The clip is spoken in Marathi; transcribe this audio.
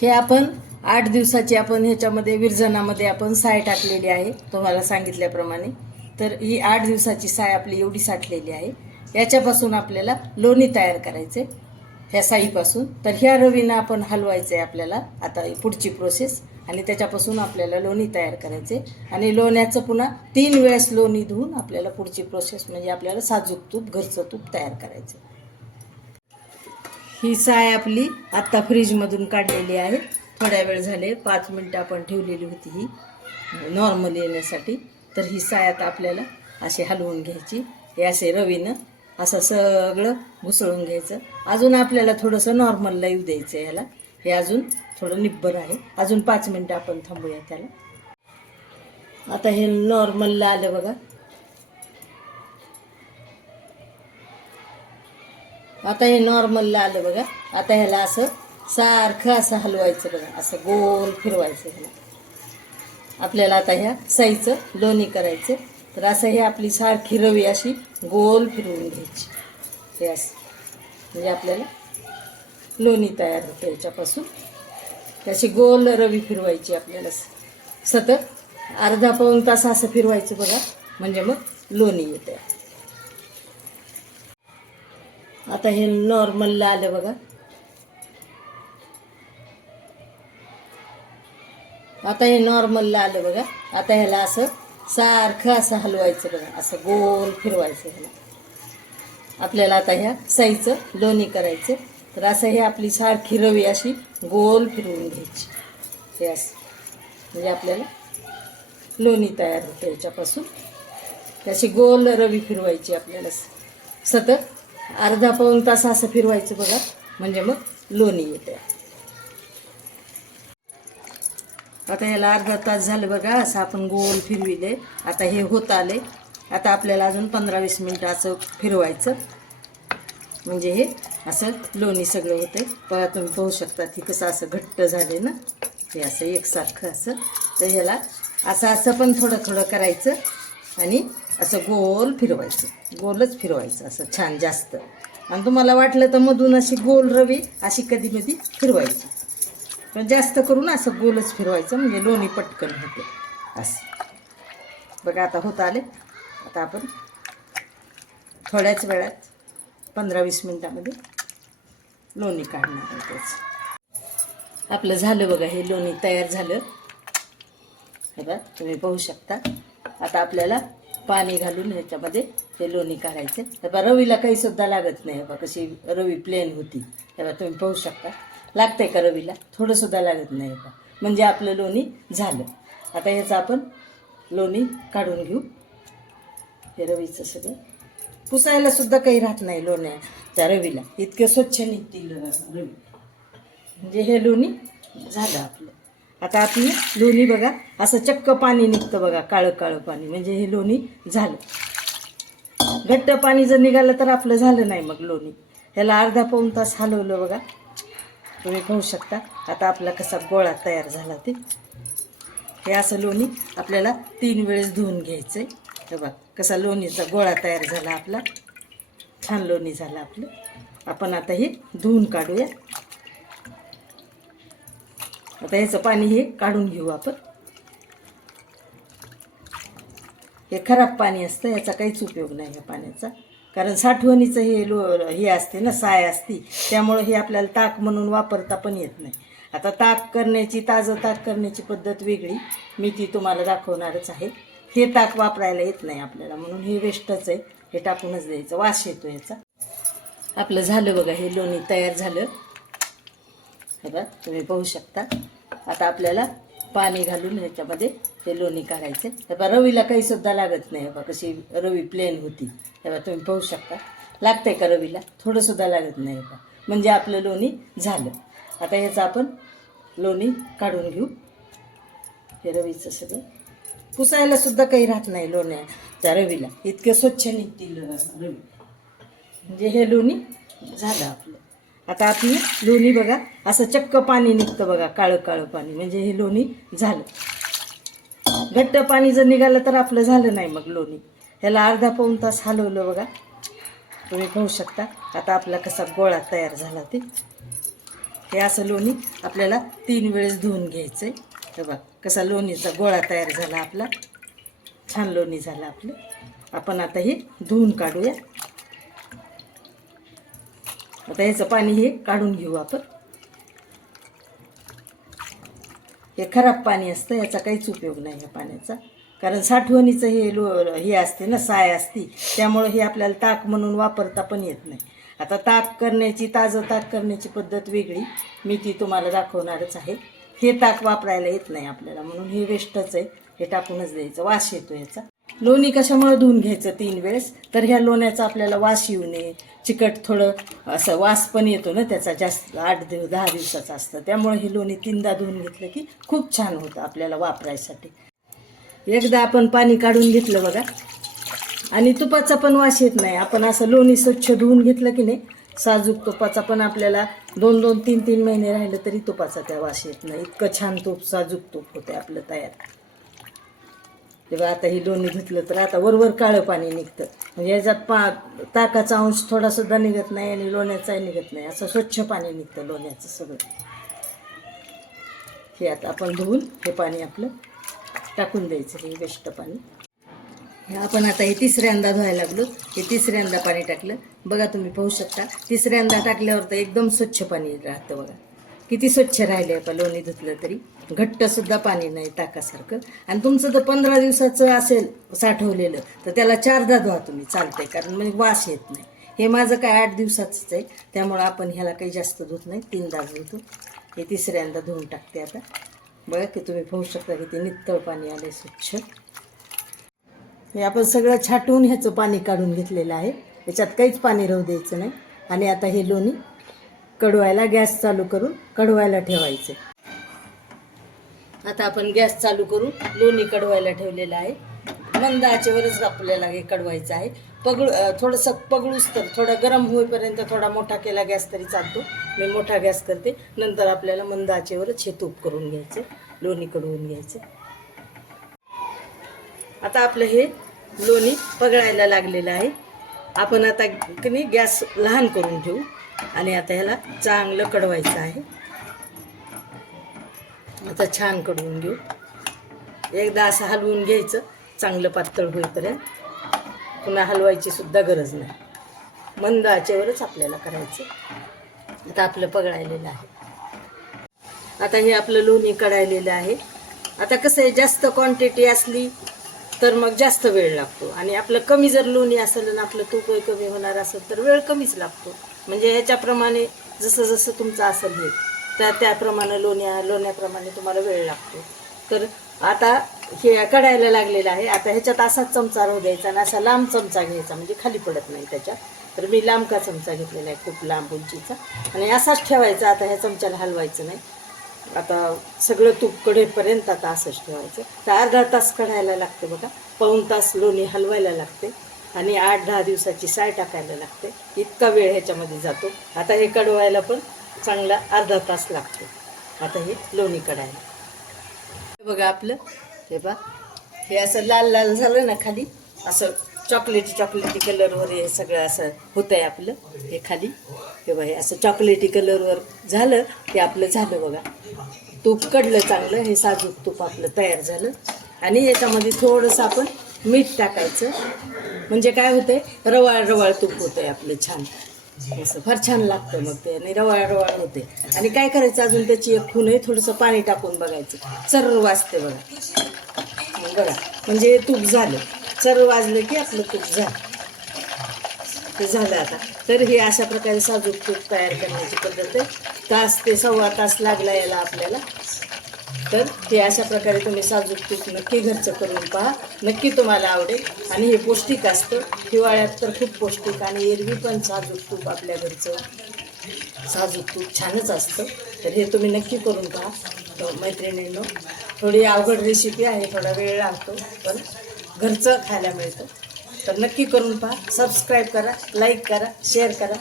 हे आपण आठ दिवसाची आपण ह्याच्यामध्ये विरजनामध्ये आपण साय टाकलेली आहे तुम्हाला सांगितल्याप्रमाणे. तर ही आठ दिवसाची साय आपली एवढी साठलेली आहे. याच्यापासून आपल्याला लोणी तयार करायचे ह्या साईपासून. तर ह्या रवीनं आपण हलवायचं आहे आपल्याला आता पुढची प्रोसेस आणि त्याच्यापासून आपल्याला लोणी तयार करायचे. आणि लोण्याचं पुन्हा तीन वेळेस लोणी धुवून आपल्याला पुढची प्रोसेस म्हणजे आपल्याला साजूक तूप घरचं तूप तयार करायचं. ही साय आपली आत्ता फ्रीजमधून काढलेली आहे. थोड्या वेळ झाले पाच मिनटं आपण ठेवलेली होती ही. नॉर्मल येण्यासाठी. तर ही साय आता आपल्याला अशी हलवून घ्यायची. हे असे रवीनं असं सगळं घुसळून घ्यायचं. अजून आपल्याला थोडंसं नॉर्मलला येऊ द्यायचं ह्याला. हे अजून थोडं निब्बर आहे. अजून पाच मिनटं आपण थांबूया त्याला. आता हे नॉर्मलला आलं बघा. आता हे नॉर्मलला आलं बघा. आता ह्याला असं सारखं असं हलवायचं बघा. असं गोल फिरवायचं ह्याला. आपल्याला आता ह्या साईचं लोणी करायचं. तर असं हे आपली सारखी रवी अशी गोल फिरवून घ्यायची. हे असं. म्हणजे आपल्याला लोणी तयार होतं याच्यापासून. अशी गोल रवी फिरवायची आपल्याला. सतत अर्धा पाऊण तास असं फिरवायचं बघा. म्हणजे मग लोणी येते. आता हे नॉर्मलला आलं बघा. आता हे नॉर्मलला आलं बघा. आता ह्याला असं सारखं असं हलवायचं बघा. असं गोल फिरवायचं ह्याला. आपल्याला आता ह्या साईचं लोणी करायचं. तर असं हे आपली सारखी रवी अशी गोल फिरवून घ्यायची. हे असं. म्हणजे आपल्याला लोणी तयार होतं याच्यापासून. अशी गोल रवी फिरवायची आपल्याला. सतत. अर्धा पाऊण तास असं फिरवायचं बघा. म्हणजे मग लोणी येते. आता ह्याला अर्धा तास झालं बघा असं आपण गोल फिरविले. आता हे होत आले. आता आपल्याला अजून पंधरा वीस मिनटं असं फिरवायचं. म्हणजे हे असं लोणी सगळं होते बघा तुम्ही पाहू शकता की कसं असं घट्ट झाले ना. हे असं एकसारखं असं. तर ह्याला असं असं पण थोडं थोडं करायचं. आणि असं गोल फिरवायचं. गोलच फिरवायचं असं छान जास्त. आणि तुम्हाला वाटलं तर मधून अशी गोल रवी अशी कधी कधी फिरवायची. पण जास्त करून असं गोलच फिरवायचं म्हणजे लोणी पटकन होते. असं. बघा आता होत आले. आता आपण थोड्याच वेळात पंधरा वीस मिनटामध्ये लोणी काढणार आहे त्याचं. आपलं झालं बघा हे लोणी तयार झालं. हे बघा तुम्ही पाहू शकता. आता आपल्याला पाणी घालून ह्याच्यामध्ये ते लोणी काढायचं. हे रवीला काही सुद्धा लागत नाही. बा कशी रवी प्लेन होती. तेव्हा तुम्ही पाहू शकता. लागतंय का रवीला? थोडंसुद्धा लागत नाही बा म्हणजे आपलं लोणी झालं. आता ह्याचं आपण लोणी काढून घेऊ. हे रवीचं सगळं. पुसायला सुद्धा काही राहत नाही लोण्या त्या रवीला. इतकं स्वच्छ निघतील रवी. म्हणजे हे लोणी झालं आपलं. आता आपली लोणी बघा असं चक्क पाणी निघतं बघा काळं काळं पाणी. म्हणजे हे लोणी झालं. घट्ट पाणी जर निघालं तर आपलं झालं नाही मग लोणी. ह्याला अर्धा पाऊण तास हलवलं बघा. तुम्ही पाहू शकता. आता आपला कसा गोळा तयार झाला ते. हे असं लोणी आपल्याला तीन वेळेस धुवून घ्यायचं आहे हे बघा कसा लोणीचा गोळा तयार झाला आपला. छान लोणी झालं आपलं. आपण आता हे धुवून काढूया. आता ह्याचं पाणी हे काढून घेऊ आपण. हे खराब पाणी असतं याचा काहीच उपयोग नाही या पाण्याचा. कारण साठवणीचं हे लो हे असते ना साय असती. त्यामुळं हे आपल्याला ताक म्हणून वापरता पण येत नाही. आता ताक करण्याची ताजं ताक करण्याची पद्धत वेगळी. मी ती तुम्हाला दाखवणारच आहे. हे ताक वापरायला येत नाही आपल्याला. म्हणून हे वेस्टच आहे. हे टाकूनच द्यायचं. वास येतो याचा. आपलं झालं बघा हे लोणी तयार झालं. हे बघा तुम्ही पाहू शकता. आता आपल्याला पाणी घालून ह्याच्यामध्ये ते लोणी काढायचं. हे बघा रवीला काही सुद्धा लागत नाही. हे बघा कशी रवी प्लेन होती. हे बघा तुम्ही पाहू शकता. लागतंय का रवीला? थोडंसुद्धा लागत नाही बा बघा. म्हणजे आपलं लोणी झालं. आता ह्याचं आपण लोणी काढून घेऊ. हे रवीचं सगळं. पुसायला सुद्धा काही राहत नाही लोण्या त्या रवीला. इतकं स्वच्छ निघतील रवी. म्हणजे हे लोणी झालं आपलं. आता आपली लोणी बघा असं चक्क पाणी निघतं बघा काळं काळं पाणी. म्हणजे हे लोणी झालं. घट्ट पाणी जर निघालं तर आपलं झालं नाही मग लोणी. ह्याला अर्धा पाऊण तास हलवलं बघा. तुम्ही पाहू शकता. आता आपला कसा गोळा तयार झाला ते. हे असं लोणी आपल्याला तीन वेळेस धुवून घ्यायचं आहे तर बघा कसा लोणीचा गोळा तयार झाला आपला. छान लोणी झालं आपलं. आपण आता हे धुवून काढूया. आता ह्याचं पाणी हे काढून घेऊ आपण. हे खराब पाणी असतं याचा काहीच उपयोग नाही या पाण्याचा. कारण साठवणीचं हे लो हे असते ना साय असती. त्यामुळं हे आपल्याला ताक म्हणून वापरता पण येत नाही. आता ताक करण्याची ताजं ताक करण्याची पद्धत वेगळी. मी ती तुम्हाला दाखवणारच आहे. हे ताक वापरायला येत नाही आपल्याला. म्हणून हे वेस्टच आहे. हे टाकूनच द्यायचं. वास येतो याचा. लोणी कशामुळे धुवून घ्यायचं तीन वेळेस? तर ह्या लोण्याचा आपल्याला वास येऊ नये. चिकट थोडं असं वास पण येतो ना त्याचा जास्त आठ दिवस दहा दिवसाचा असतं. त्यामुळे हे लोणी तीनदा धुवून घेतलं की खूप छान होतं आपल्याला वापरायसाठी. एकदा आपण पाणी काढून घेतलं बघा. आणि तुपाचा पण वास येत नाही. आपण असं लोणी स्वच्छ धुवून घेतलं की नाही साजूक तुपाचा पण आपल्याला दोन दोन तीन तीन महिने राहिलं तरी तुपाचा त्या वास येत नाही. इतकं छान तूप साजूक तूप होते आपलं तयार. तेव्हा आता ही लोणी घेतलं तर आता वरवर काळं पाणी निघतं. म्हणजे याच्यात पा ताकाचा अंश थोडासुद्धा निघत नाही आणि लोण्याचाही निघत नाही. असं स्वच्छ पाणी निघतं लोण्याचं सगळं. हे आता आपण धुवून हे पाणी आपलं टाकून द्यायचं हे वेस्ट पाणी. हे आपण आता हे तिसऱ्यांदा धुवायला लागलो. हे तिसऱ्यांदा पाणी टाकलं. बघा तुम्ही पाहू शकता तिसऱ्यांदा टाकल्यावर तर एकदम स्वच्छ पाणी राहतं बघा. किती स्वच्छ राहिले आपण लोणी धुतलं तरी. घट्टसुद्धा पाणी नाही ताकासारखं आणि तुमचं जर पंधरा दिवसाचं असेल साठवलेलं तर त्याला चारदा धुवा तुम्ही चालतंय. कारण म्हणजे वास येत नाही. हे माझं काय आठ दिवसाचंच आहे. त्यामुळं आपण ह्याला काही जास्त धुत नाही. तीनदा धुतो. हे तिसऱ्यांदा धुवून टाकते आता. बघा की तुम्ही पाहू शकता की ते नित्तळ पाणी आले स्वच्छ. हे आपण सगळं छाटून ह्याचं पाणी काढून घेतलेलं आहे. याच्यात काहीच पाणी राहू द्यायचं नाही. आणि आता हे लोणी कढवायला गॅस चालू करून कढवायला ठेवायचं. आता आपण गॅस चालू करून लोणी कढवायला ठेवलेलं आहे. मंद आचेवरच आपल्याला हे कढवायचं आहे. पगळू थोडंसं पगळूच तर थोडा गरम होईपर्यंत थोडा मोठा केला गॅस तरी चालतो. मी मोठा गॅस करते. नंतर आपल्याला मंद आचेवरच हे तूप करून घ्यायचं. लोणी कढवून घ्यायचं. आता आपलं हे लोणी पगळायला लागलेलं आहे. आपण आता की गॅस लहान करून ठेवू आणि आता ह्याला चांगलं कडवायचं आहे. आता छान कडवून घेऊ. एकदा असं हलवून घ्यायचं चांगलं पातळ होईपर्यंत. पुन्हा हलवायची सुद्धा गरज नाही. मंद आचेवरच आपल्याला करायचं. आता आपलं पगळायलेलं आहे. आता हे आपलं लोणी कढायलेलं आहे. आता कसं आहे जास्त क्वांटिटी असली तर मग जास्त वेळ लागतो. आणि आपलं कमी जर लोणी असेल आणि आपलं तूपही कमी होणार असेल तर वेळ कमीच लागतो. म्हणजे ह्याच्याप्रमाणे जसं जसं तुमचं असेल हे त्या त्याप्रमाणे लोण्या लोण्याप्रमाणे तुम्हाला वेळ लागतो. तर आता हे कढायला लागलेलं आहे. आता ह्याच्यात असाच चमचा राहू द्यायचा आणि असा लांब चमचा घ्यायचा. म्हणजे खाली पडत नाही त्याच्यात. तर मी लांब का चमचा घेतलेला आहे? खूप लांब उंचीचा. आणि असाच ठेवायचा. आता ह्या चमच्याला हलवायचं नाही. आता सगळं तूप कढेपर्यंत आता असंच ठेवायचं. तर अर्धा तास कढायला लागते बघा. पाऊण तास लोणी हलवायला लागते. आणि आठ दहा दिवसाची साय टाकायला लागते. इतका वेळ ह्याच्यामध्ये जातो. आता हे कढवायला पण चांगला अर्धा तास लागतो. आता हे लोणी कढायला. हे बघा आपलं. हे बा हे असं लाल लाल झालं ना खाली. असं चॉकलेटी चॉकलेटी कलरवर हे सगळं असं होतंय आपलं. हे खाली. हे बघा असं चॉकलेटी कलरवर झालं ते आपलं झालं बघा. तूप कडलं चांगलं हे साजूक तूप आपलं तयार झालं. आणि याच्यामध्ये थोडंसं आपण मीठ टाकायचं. म्हणजे काय होतंय? रवाळ रवाळ तूप होतंय आपलं छान. असं फार छान लागतं मग ते. आणि रवाळ रवाळ होते. आणि काय करायचं अजून त्याची एक खून आहे थोडंसं पाणी टाकून बघायचं. सर्व वाजते बघा. बघा. म्हणजे तूप झालं. सर्व वाजलं की आपलं तूप झालं. ते झालं आता. तर हे अशा प्रकारे साजूक तूप तयार करण्याची पद्धत आहे. तास ते सव्वा तास लागला याला आपल्याला. तर हे अशा प्रकारे तुम्ही साजूक तूप नक्की घरचं करून पहा. नक्की तुम्हाला आवडेल. आणि हे पौष्टिक असतं. हिवाळ्यात तर खूप पौष्टिक आणि एरवी पण साजूक तूप आपल्या घरचं साजूक तूप छानच असतं. तर हे तुम्ही नक्की करून पहा. मैत्रिणींनो थोडी अवघड रेसिपी आहे. थोडा वेळ लागतो. पण घरचं खायला मिळतं. तर नक्की करून पहा. सबस्क्राईब करा लाईक करा शेअर करा.